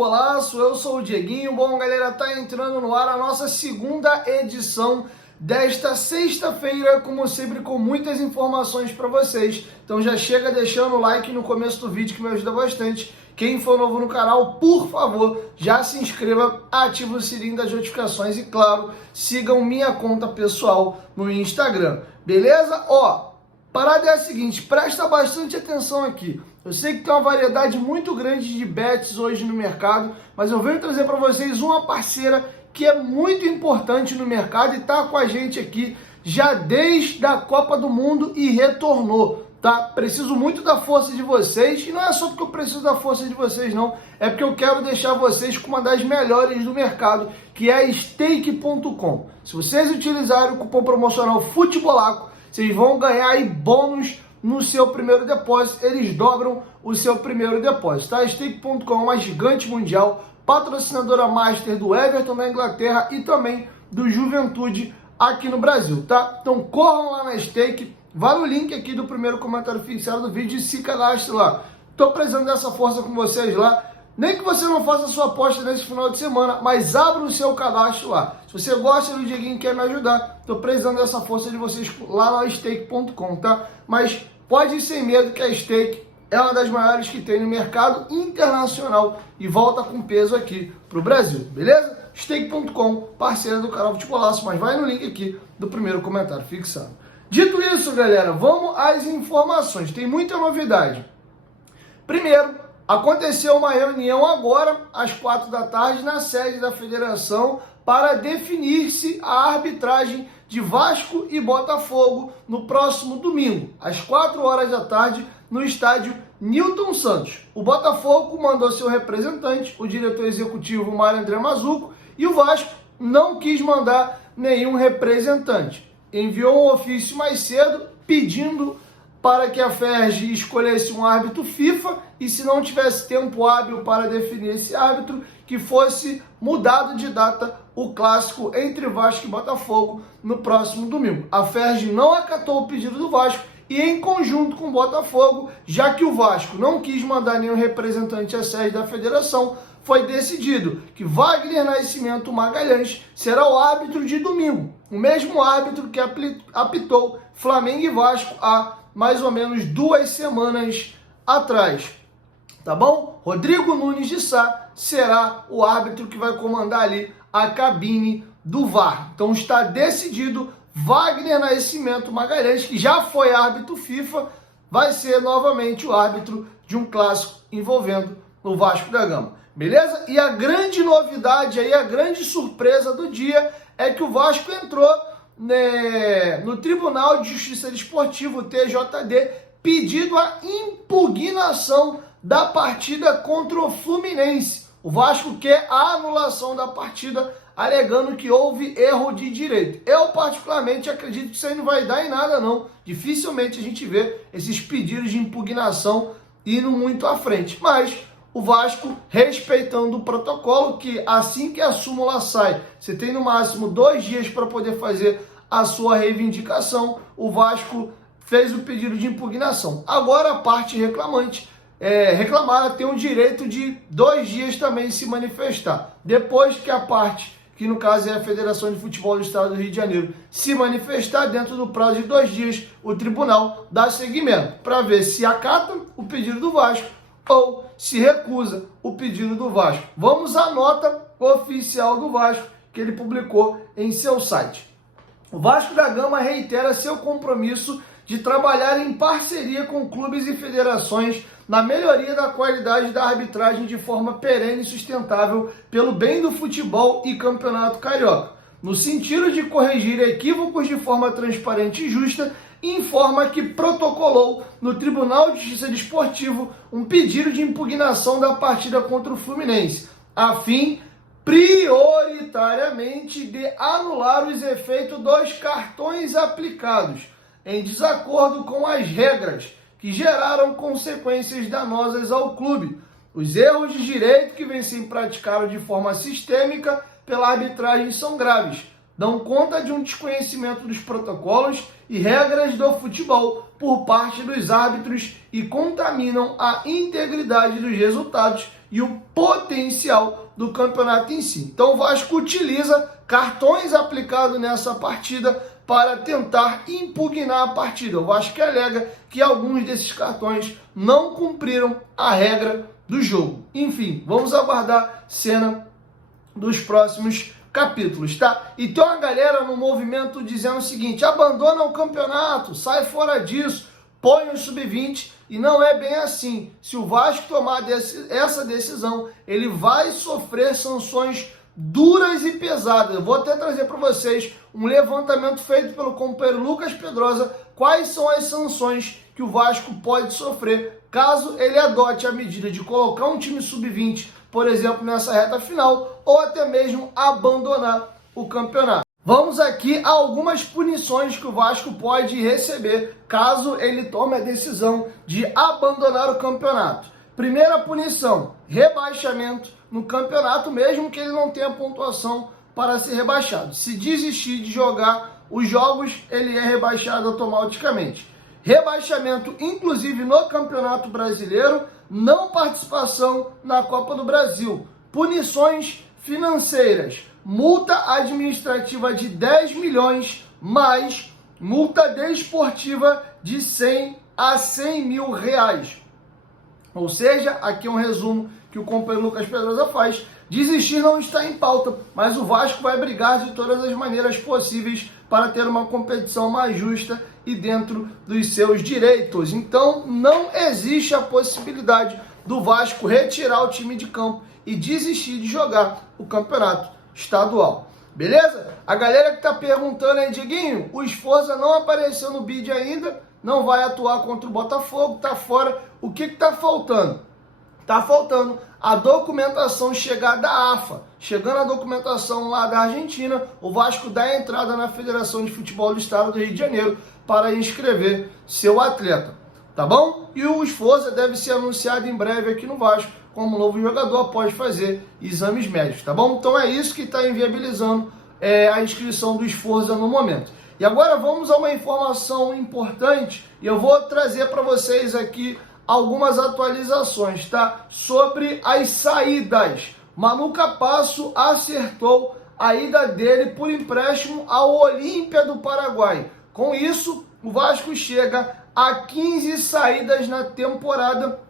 Futebolaço, eu sou o Dieguinho. Bom, galera, tá entrando no ar a nossa segunda edição desta sexta-feira, como sempre, com muitas informações para vocês. Então já chega deixando o like no começo do vídeo, que me ajuda bastante. Quem for novo no canal, por favor, já se inscreva, ative o sininho das notificações e, claro, sigam minha conta pessoal no Instagram, beleza? Ó, parada é a seguinte, presta bastante atenção aqui. Eu sei que tem uma variedade muito grande de bets hoje no mercado, mas eu venho trazer para vocês uma parceira que é muito importante no mercado e está com a gente aqui já desde a Copa do Mundo e retornou, tá? Preciso muito da força de vocês, e não é só porque eu preciso da força de vocês, não. É porque eu quero deixar vocês com uma das melhores do mercado, que é a Stake.com. Se vocês utilizarem o cupom promocional FUTEBOLACO, vocês vão ganhar aí bônus no seu primeiro depósito. Eles dobram o seu primeiro depósito, tá? Stake.com é uma gigante mundial, patrocinadora master do Everton na Inglaterra e também do Juventude aqui no Brasil, tá? Então corram lá na Stake, vai no link aqui do primeiro comentário fixado do vídeo e se cadastre lá. Tô precisando dessa força com vocês lá. Nem que você não faça a sua aposta nesse final de semana, mas abra o seu cadastro lá. Se você gosta do Dieguinho e quer me ajudar, tô precisando dessa força de vocês lá na Stake.com, tá? Mas pode ir sem medo que a Stake é uma das maiores que tem no mercado internacional e volta com peso aqui pro Brasil, beleza? Stake.com, parceira do canal Futebolaço, mas vai no link aqui do primeiro comentário fixado. Dito isso, galera, vamos às informações. Tem muita novidade. Primeiro, aconteceu uma reunião agora, às 4 da tarde, na sede da federação, para definir-se a arbitragem de Vasco e Botafogo no próximo domingo, às 4 horas da tarde, no estádio Newton Santos. O Botafogo mandou seu representante, o diretor executivo Mário André Mazzuco, e o Vasco não quis mandar nenhum representante. Enviou um ofício mais cedo pedindo para que a FERJ escolhesse um árbitro FIFA e, se não tivesse tempo hábil para definir esse árbitro, que fosse mudado de data o clássico entre Vasco e Botafogo no próximo domingo. A FERJ não acatou o pedido do Vasco e, em conjunto com o Botafogo, já que o Vasco não quis mandar nenhum representante à sede da federação, foi decidido que Wagner Nascimento Magalhães será o árbitro de domingo, o mesmo árbitro que apitou Flamengo e Vasco há mais ou menos 2 semanas atrás, tá bom? Rodrigo Nunes de Sá será o árbitro que vai comandar ali a cabine do VAR. Então está decidido, Wagner Nascimento Magalhães, que já foi árbitro FIFA, vai ser novamente o árbitro de um clássico envolvendo o Vasco da Gama. Beleza? E a grande novidade aí, a grande surpresa do dia é que o Vasco entrou no Tribunal de Justiça Desportiva, TJD, pedindo a impugnação da partida contra o Fluminense. O Vasco quer a anulação da partida, alegando que houve erro de direito. Eu, particularmente, acredito que isso aí não vai dar em nada, não. Dificilmente a gente vê esses pedidos de impugnação indo muito à frente. Mas o Vasco, respeitando o protocolo, que assim que a súmula sai, você tem no máximo 2 dias para poder fazer a sua reivindicação, o Vasco fez o pedido de impugnação. Agora a parte reclamante, reclamada, tem o direito de 2 dias também se manifestar. Depois que a parte, que no caso é a Federação de Futebol do Estado do Rio de Janeiro, se manifestar dentro do prazo de 2 dias, o tribunal dá seguimento para ver se acata o pedido do Vasco ou se recusa o pedido do Vasco. Vamos à nota oficial do Vasco que ele publicou em seu site. O Vasco da Gama reitera seu compromisso de trabalhar em parceria com clubes e federações na melhoria da qualidade da arbitragem de forma perene e sustentável pelo bem do futebol e campeonato carioca. No sentido de corrigir equívocos de forma transparente e justa, informa que protocolou no Tribunal de Justiça Desportivo um pedido de impugnação da partida contra o Fluminense, a fim prioritariamente de anular os efeitos dos cartões aplicados, em desacordo com as regras que geraram consequências danosas ao clube. Os erros de direito que vêm sendo praticados de forma sistêmica pela arbitragem são graves, dão conta de um desconhecimento dos protocolos e regras do futebol por parte dos árbitros e contaminam a integridade dos resultados e o potencial do campeonato em si. Então o Vasco utiliza cartões aplicados nessa partida para tentar impugnar a partida. O Vasco alega que alguns desses cartões não cumpriram a regra do jogo. Enfim, vamos aguardar cena dos próximos capítulos, tá? E tem uma galera no movimento dizendo o seguinte: abandona o campeonato, sai fora disso, põe o sub-20, e não é bem assim. Se o Vasco tomar essa decisão, ele vai sofrer sanções duras e pesadas. Eu vou até trazer para vocês um levantamento feito pelo companheiro Lucas Pedrosa, quais são as sanções que o Vasco pode sofrer caso ele adote a medida de colocar um time sub-20, por exemplo, nessa reta final, ou até mesmo abandonar o campeonato. Vamos aqui a algumas punições que o Vasco pode receber caso ele tome a decisão de abandonar o campeonato. Primeira punição, rebaixamento no campeonato, mesmo que ele não tenha pontuação para ser rebaixado. Se desistir de jogar os jogos, ele é rebaixado automaticamente. Rebaixamento, inclusive no Campeonato Brasileiro, não participação na Copa do Brasil. Punições financeiras, multa administrativa de 10 milhões, mais multa desportiva de 100 a 100 mil reais. Ou seja, aqui é um resumo que o companheiro Lucas Pedrosa faz. Desistir não está em pauta, mas o Vasco vai brigar de todas as maneiras possíveis para ter uma competição mais justa e dentro dos seus direitos. Então, não existe a possibilidade do Vasco retirar o time de campo e desistir de jogar o campeonato estadual. Beleza? A galera que está perguntando aí, Dieguinho, o Sforza não apareceu no bid ainda, não vai atuar contra o Botafogo, está fora. O que está faltando? Está faltando a documentação chegar da AFA. Chegando a documentação lá da Argentina, o Vasco dá entrada na Federação de Futebol do Estado do Rio de Janeiro para inscrever seu atleta. Tá bom? E o Sforza deve ser anunciado em breve aqui no Vasco como novo jogador após fazer exames médicos. Tá bom? Então é isso que está inviabilizando a inscrição do Sforza no momento. E agora vamos a uma informação importante e eu vou trazer para vocês aqui algumas atualizações, tá? Sobre as saídas. Manu Capasso acertou a ida dele por empréstimo ao Olímpia do Paraguai. Com isso, o Vasco chega a 15 saídas na temporada.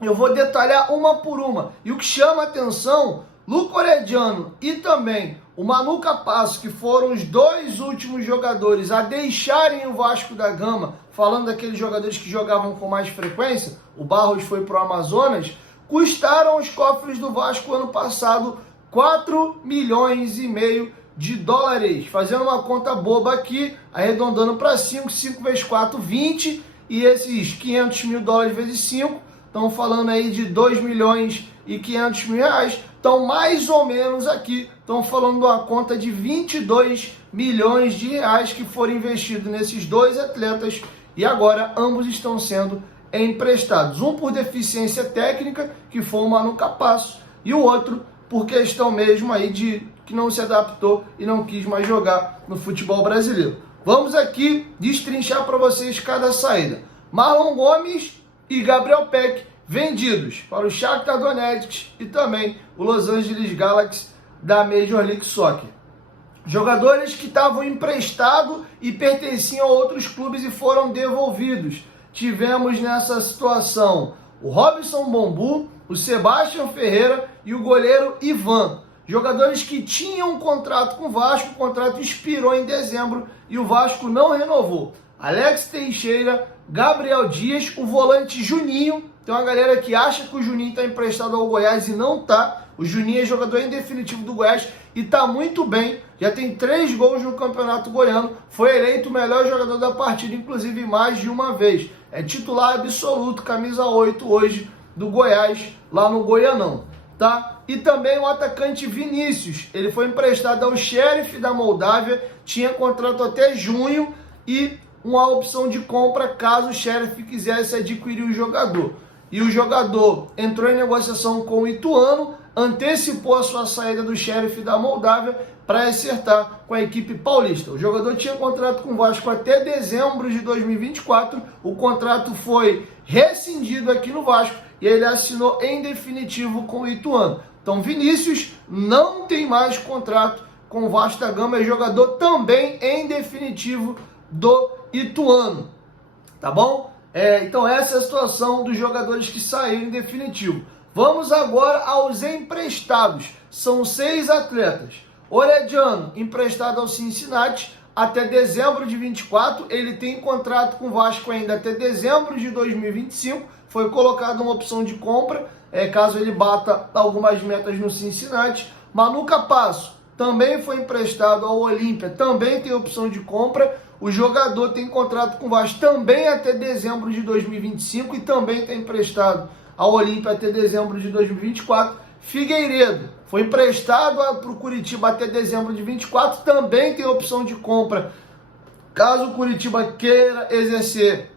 Eu vou detalhar uma por uma. E o que chama atenção, Luco Orediano e também o Manu Capasso, que foram os dois últimos jogadores a deixarem o Vasco da Gama, falando daqueles jogadores que jogavam com mais frequência, o Barros foi para o Amazonas, custaram os cofres do Vasco ano passado 4 milhões e meio de dólares. Fazendo uma conta boba aqui, arredondando para 5 vezes 4, 20, e esses 500 mil dólares vezes 5, estão falando aí de 2 milhões e 500 mil reais. Então, mais ou menos aqui, estão falando de uma conta de 22 milhões de reais que foram investidos nesses dois atletas e agora ambos estão sendo emprestados. Um por deficiência técnica, que foi o Manu Capasso, e o outro por questão mesmo aí de que não se adaptou e não quis mais jogar no futebol brasileiro. Vamos aqui destrinchar para vocês cada saída. Marlon Gomes e Gabriel Peck vendidos para o Shakhtar Donetsk e também o Los Angeles Galaxy da Major League Soccer. Jogadores que estavam emprestados e pertenciam a outros clubes e foram devolvidos. Tivemos nessa situação o Robson Bambu, o Sebastião Ferreira e o goleiro Ivan. Jogadores que tinham um contrato com o Vasco, o contrato expirou em dezembro e o Vasco não renovou. Alex Teixeira, Gabriel Dias, o volante Juninho. Tem uma galera que acha que o Juninho está emprestado ao Goiás e não está. O Juninho é jogador em definitivo do Goiás e está muito bem. Já tem 3 gols no Campeonato Goiano. Foi eleito o melhor jogador da partida, inclusive mais de uma vez. É titular absoluto, camisa 8 hoje do Goiás, lá no Goianão. Tá? E também o atacante Vinícius. Ele foi emprestado ao Sheriff da Moldávia. Tinha contrato até junho e uma opção de compra caso o Sheriff quisesse adquirir o jogador. E o jogador entrou em negociação com o Ituano, antecipou a sua saída do Sheriff da Moldávia para acertar com a equipe paulista. O jogador tinha contrato com o Vasco até dezembro de 2024, o contrato foi rescindido aqui no Vasco e ele assinou em definitivo com o Ituano. Então Vinícius não tem mais contrato com o Vasco da Gama, é jogador também em definitivo do Ituano, tá bom? Então essa é a situação dos jogadores que saíram em definitivo. Vamos agora aos emprestados. São 6 atletas. Orediano, emprestado ao Cincinnati até dezembro de 24. Ele tem contrato com o Vasco ainda até dezembro de 2025. Foi colocada uma opção de compra, caso ele bata algumas metas no Cincinnati. Manu Capasso também foi emprestado ao Olímpia, também tem opção de compra. O jogador tem contrato com o Vasco também até dezembro de 2025 e também está emprestado ao Olímpia até dezembro de 2024. Figueiredo foi emprestado para o Curitiba até dezembro de 24, também tem opção de compra. Caso o Curitiba queira exercer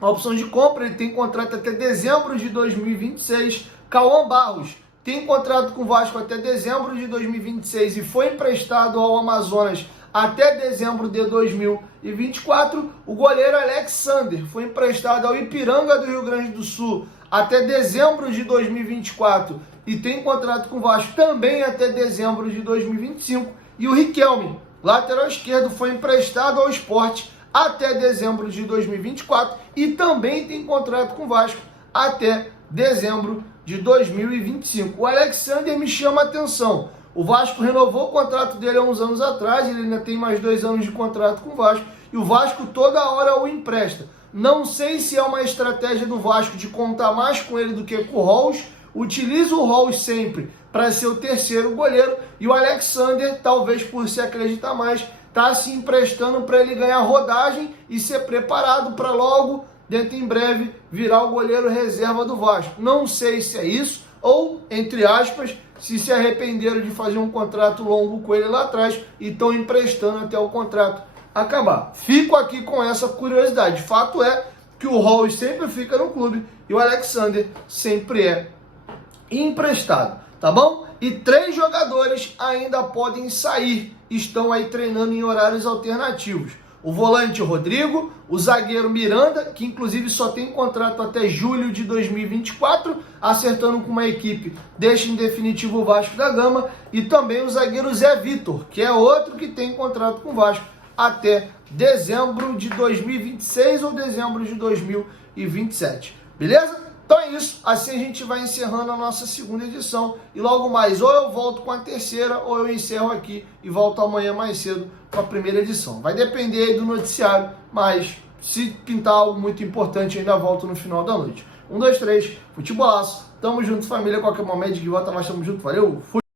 a opção de compra, ele tem contrato até dezembro de 2026. Cauã Barros tem contrato com o Vasco até dezembro de 2026 e foi emprestado ao Amazonas até dezembro de 2024. O goleiro Alexander foi emprestado ao Ipiranga do Rio Grande do Sul até dezembro de 2024 e tem contrato com o Vasco também até dezembro de 2025. E o Riquelme, lateral esquerdo, foi emprestado ao Sport até dezembro de 2024 e também tem contrato com o Vasco até dezembro de 2025. O Alexander me chama a atenção. O Vasco renovou o contrato dele há uns anos atrás, ele ainda tem mais 2 anos de contrato com o Vasco, e o Vasco toda hora o empresta. Não sei se é uma estratégia do Vasco de contar mais com ele do que com o Rolls, utiliza o Rolls sempre para ser o terceiro goleiro, e o Alexander, talvez por se acreditar mais, está se emprestando para ele ganhar rodagem e ser preparado para logo, dentro em breve, virar o goleiro reserva do Vasco. Não sei se é isso, ou, entre aspas, se arrependeram de fazer um contrato longo com ele lá atrás e estão emprestando até o contrato acabar. Fico aqui com essa curiosidade. Fato é que o Rolls sempre fica no clube e o Alexander sempre é emprestado, tá bom? E 3 jogadores ainda podem sair, estão aí treinando em horários alternativos. O volante Rodrigo, o zagueiro Miranda, que inclusive só tem contrato até julho de 2024, acertando com uma equipe, deixa em definitivo o Vasco da Gama, e também o zagueiro Zé Vitor, que é outro que tem contrato com o Vasco até dezembro de 2026 ou dezembro de 2027. Beleza? Então é isso, assim a gente vai encerrando a nossa segunda edição e logo mais ou eu volto com a terceira ou eu encerro aqui e volto amanhã mais cedo com a primeira edição. Vai depender aí do noticiário, mas se pintar algo muito importante ainda volto no final da noite. 1, 2, 3, futebolaço, tamo junto família, qualquer momento de volta nós estamos juntos, valeu, fui!